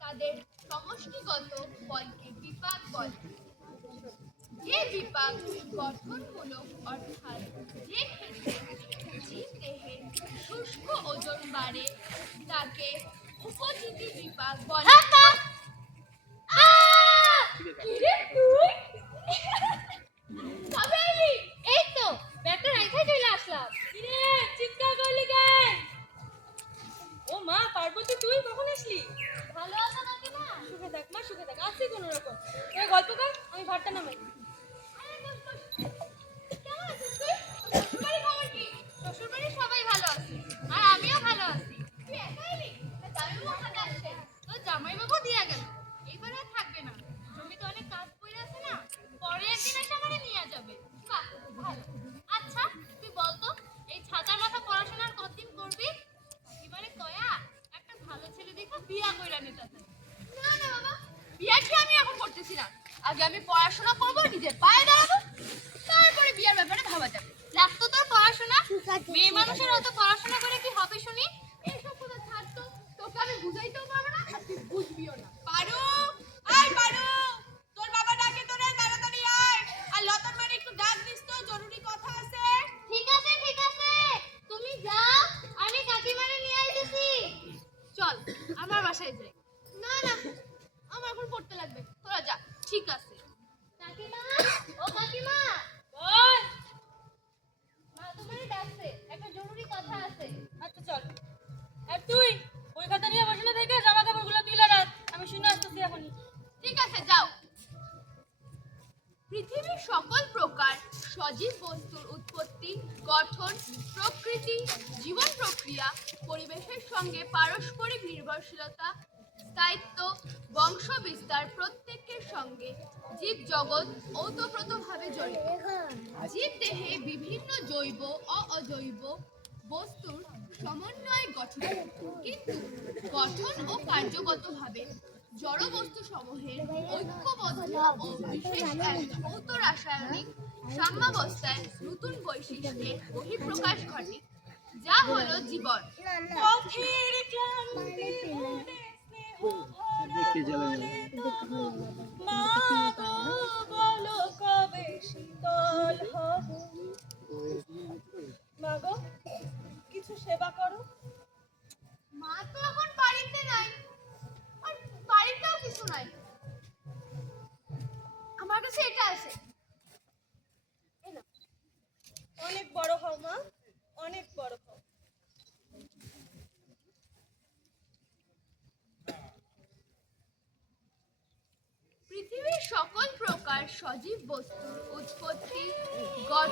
তাদের সমষ্টিগত ফলকে বিপাক বলে। যে বিপাক গঠনমূলক, অর্থাৎ যে ক্ষেত্রে জীব দেহের শুষ্ক ওজন বাড়ে, তাকে Bora. করতেছি না। আগে আমি পড়াশোনা করব নিজে পায়ে দাঁড়াবো তারপরে বিয়ার ব্যাপারে ভাবা যাবে। লাগতো তোর পড়াশোনা? মেয়ে মানুষের অত পড়াশোনা করে কি হবে শুনি? এইসব কথা ছাড় তো তোকে আমি বুঝাইতেও পারব না আর তুই বুঝবিও না। পারু আয় পারু তোর বাবা ডাকে তোরে তাড়াতাড়ি আয়। আর লতার মানে একটু ডাক দিস তো জরুরি কথা আছে। ঠিক আছে ঠিক আছে। তুমি যাও আমি কাকিমারে নিয়ে আইতেছি। চল আমার বাসায় যাই। না না। আমার এখন পড়তে লাগবে। তোরা যা ঠিক আছে। কাকিমা ও কাকিমা। বল। মা তোমারে ডাকছে একটা জরুরি কথা আছে। আচ্ছা চল। আর তুই ওই খাতা নিয়ে বসে থেকে জামা কাপড়গুলো তুলে রাখ। আমি শুনে আসতেছি এখনই। ঠিক আছে যাও। পৃথিবীর সকল প্রকার সজীব বস্তুর উৎপত্তি গঠন প্রকৃতি জীবন প্রক্রিয়া পরিবেশের সঙ্গে পারস্পরিক নির্ভরশীলতা স্থায়িত্ব বংশ বিস্তার প্রত্যেকের সঙ্গে। জীব জগৎ ওতপ্রোতভাবে জড়িত। জীব দেহে বিভিন্ন জৈব অজৈব বস্তুর সমন্বয়ে গঠিত। কিন্তু গঠন ও কার্যগতভাবে জড় বস্তু সমূহের ঐক্যবদ্ধ ও বিশেষ এক ভৌত রাসায়নিক সাম্যাবস্থায় নতুন বৈশিষ্ট্যের বহিঃপ্রকাশ ঘটে, যা হলো জীবন। দেখতে কিছু সেবা করো? মা তো এখন বাড়িতে নাই। আর বাড়িতেও কিছু নাই। আমার কাছে এটা আছে। অনেক বড় হও মা অনেক বড় হও পৃথিবীর সকল প্রকার সজীব বস্তুর উৎপত্তি গঠন